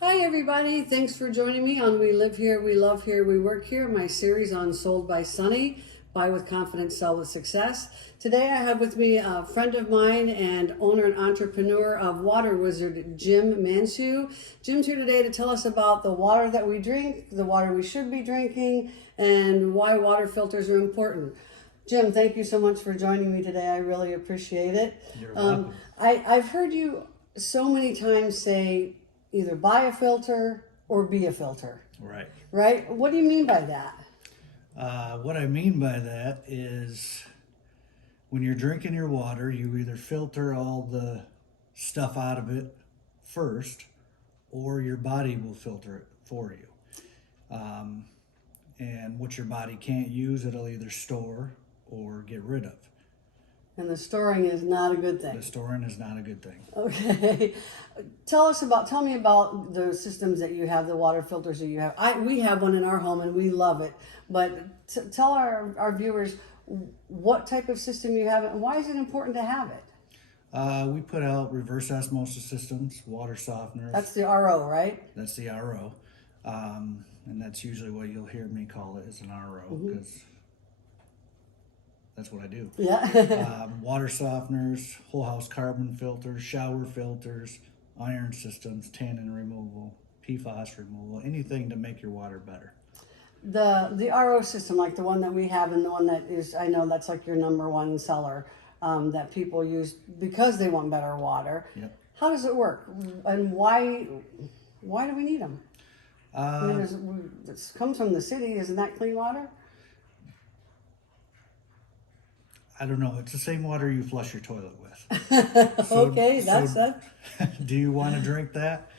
Hi everybody, thanks for joining me on We Live Here, We Love Here, We Work Here, my series on Sold by Sonnie, Buy with Confidence, Sell with Success. Today I have with me a friend of mine and owner and entrepreneur of Water Wizard, Jim Mansue. Jim's here today to tell us about the water that we drink, the water we should be drinking, and why water filters are important. Jim, thank you so much for joining me today. I really appreciate it. You're welcome. I've heard you so many times say either buy a filter or be a filter, Right. right? What do you mean by that? What I mean by that is when you're drinking your water, you either filter all the stuff out of it first, or your body will filter it for you. And what your body can't use, it'll either store or get rid of. And the storing is not a good The thing. storing is not a good thing. Okay. Tell me about the systems that you have, the water filters that you have. We have one in our home and we love it. But tell our viewers what type of system you have and why is it important to have it? We put out reverse osmosis systems, water softeners. That's the RO, right? That's the RO. And that's usually what you'll hear me call it, is an RO, because that's what I do. Yeah. Water softeners, whole house carbon filters, shower filters, iron systems, tannin removal, PFAS removal, anything to make your water better. The RO system, like the one that we have and the one that is, I know that's like your number one seller that people use because they want better water. Yep. How does it work? And why do we need them? I mean, it comes from the city. Isn't that clean water? I don't know. It's the same water you flush your toilet with. Okay, that's that. Do you want to drink that?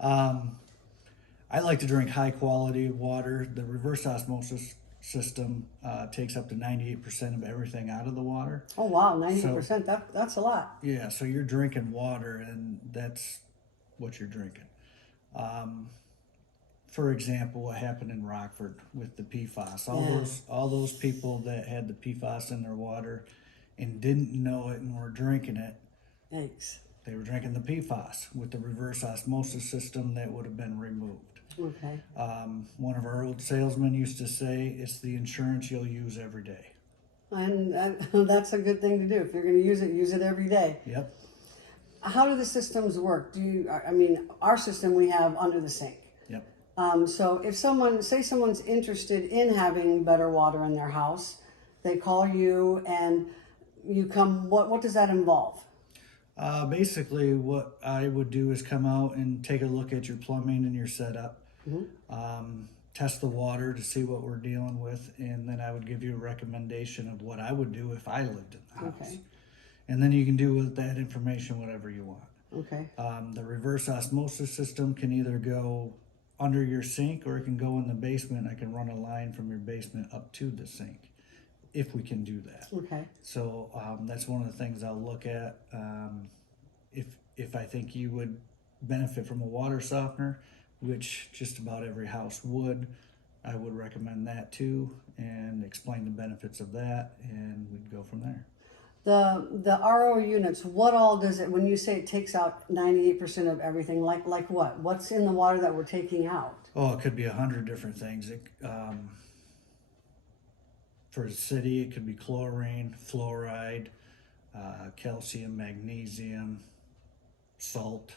I like to drink high quality water. The reverse osmosis system takes up to 98% of everything out of the water. Oh wow, 90%. That's a lot. Yeah, so you're drinking water, and that's what you're drinking. For example, what happened in Rockford with the PFAS. All those people that had the PFAS in their water and didn't know it and were drinking it. Thanks. They were drinking the PFAS. With the reverse osmosis system, that would have been removed. Okay. One of our old salesmen used to say, it's the insurance you'll use every day. And that's a good thing to do. If you're going to use it every day. Yep. How do the systems work? I mean, our system we have under the sink. Yep. So if someone's interested in having better water in their house, they call you and you come, what does that involve? Basically, what I would do is come out and take a look at your plumbing and your setup, test the water to see what we're dealing with, and then I would give you a recommendation of what I would do if I lived in the house. Okay. And then you can do with that information whatever you want. Okay. The reverse osmosis system can either go under your sink or it can go in the basement. I can run a line from your basement up to the sink if we can do that. Okay. So that's one of the things I'll look at. If I think you would benefit from a water softener, which just about every house would, I would recommend that too, and explain the benefits of that, and we'd go from there. The RO units, what all does it, when you say it takes out 98% of everything, like what? What's in the water that we're taking out? Oh, it could be 100 different things. For the city, it could be chlorine, fluoride, calcium, magnesium, salt.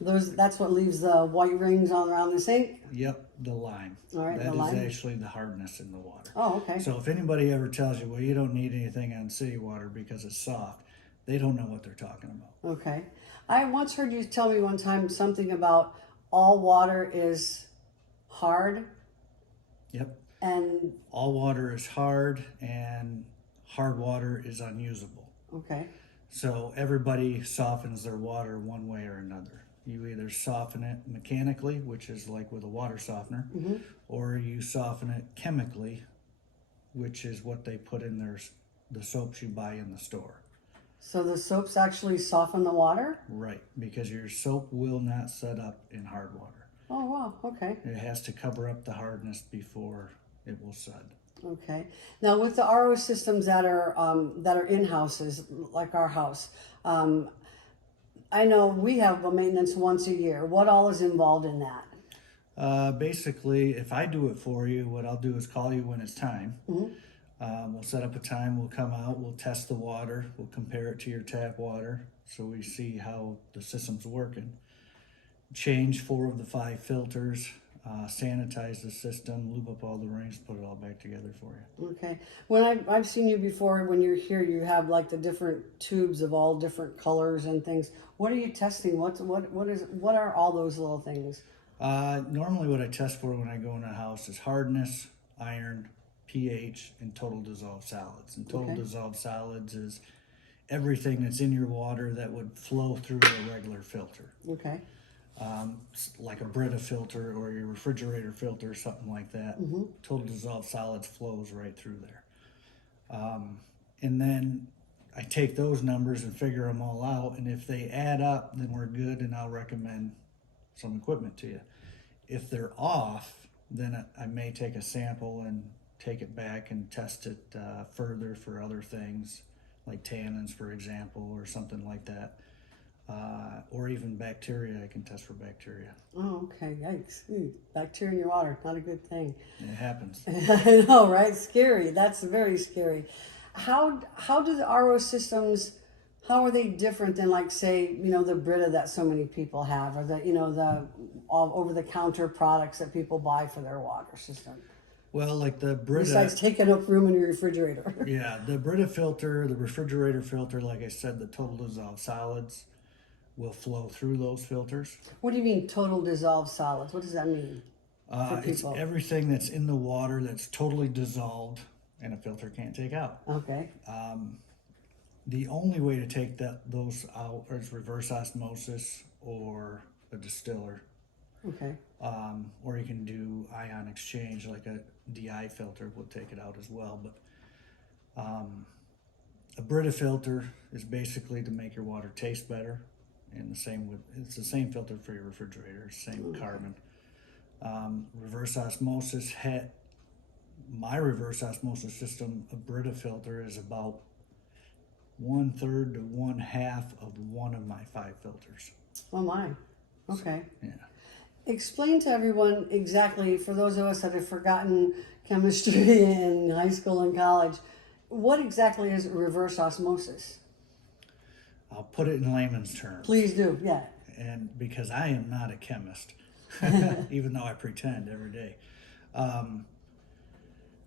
That's what leaves the white rings on around the sink? Yep, the lime. All right, That the lime. is actually the hardness in the water. Oh, okay. So if anybody ever tells you, well, you don't need anything on city water because it's soft, they don't know what they're talking about. Okay. I once heard you tell me one time something about all water is hard Yep. and, All water is hard, and hard water is unusable. okay. So everybody softens their water one way or another. You either soften it mechanically, which is like with a water softener, or you soften it chemically, which is what they put in the soaps you buy in the store. So the soaps actually soften the water? Right, because your soap will not set up in hard water. Oh, wow. Okay. It has to cover up the hardness before it will sud. Okay. Now with the RO systems that are in houses like our house, I know we have a maintenance once a year. What all is involved in that? Basically, if I do it for you, what I'll do is call you when it's time. We'll set up a time, we'll come out, we'll test the water, we'll compare it to your tap water so we see how the system's working. Change 4 of the 5 filters, sanitize the system, lube up all the rings, put it all back together for you. Okay. When I've seen you before, when you're here, you have like the different tubes of all different colors and things. What are you testing? What are all those little things? Normally what I test for when I go in a house is hardness, iron, pH, and total dissolved solids. And total dissolved solids is everything that's in your water that would flow through a regular filter. Okay. Like a Brita filter or your refrigerator filter, something like that. Total dissolved solids flows right through there. And then I take those numbers and figure them all out. And if they add up, then we're good, and I'll recommend some equipment to you. If they're off, then I may take a sample and take it back and test it further for other things, like tannins, for example, or something like that. Or even bacteria, I can test for bacteria. Oh, okay. Yikes. Bacteria in your water, not a good thing. It happens. I know, right? Scary. That's very scary. How do the RO systems, how are they different than, like, say, the Brita that so many people have, or the all over-the-counter products that people buy for their water system? Well, like the Brita. Besides taking up room in your refrigerator. Yeah, the Brita filter, the refrigerator filter, like I said, the total dissolved solids will flow through those filters. What do you mean total dissolved solids? What does that mean for It's people? everything that's in the water that's totally dissolved and a filter can't take out. Okay. The only way to take those out is reverse osmosis or a distiller. Okay. Or you can do ion exchange, like a DI filter will take it out as well. But a Brita filter is basically to make your water taste better. And it's the same filter for your refrigerator, same carbon. Reverse osmosis, my reverse osmosis system, a Brita filter, is about 1/3 to 1/2 of one of my 5 filters. Oh my. Okay. Yeah. Explain to everyone exactly, for those of us that have forgotten chemistry in high school and college, what exactly is reverse osmosis? I'll put it in layman's terms. Please do, yeah. And because I am not a chemist, even though I pretend every day.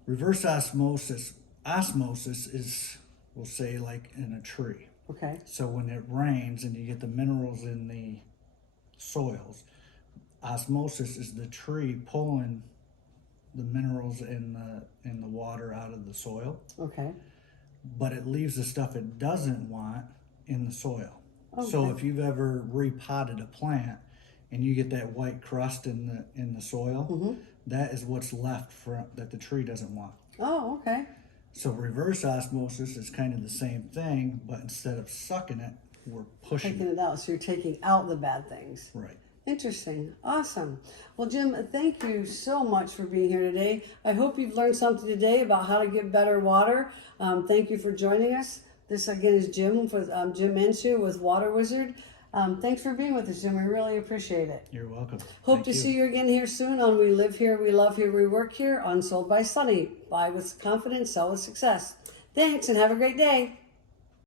Reverse osmosis is, we'll say, like in a tree. Okay. So when it rains and you get the minerals in the soils, osmosis is the tree pulling the minerals in the water out of the soil. Okay. But it leaves the stuff it doesn't want in the soil. Okay. So if you've ever repotted a plant and you get that white crust in the soil, that is what's left that the tree doesn't want. Oh, okay. So reverse osmosis is kind of the same thing, but instead of sucking it, we're pushing Taking it out, so you're taking out the bad things. Right. Interesting. Awesome. Well, Jim, thank you so much for being here today. I hope you've learned something today about how to get better water. Thank you for joining us. This, again, is Jim with Jim Ensue with Water Wizard. Thanks for being with us, Jim. We really appreciate it. You're welcome. Hope to see you again here soon on We Live Here, We Love Here, We Work Here on Sold by Sonnie. Buy with confidence, sell with success. Thanks, and have a great day.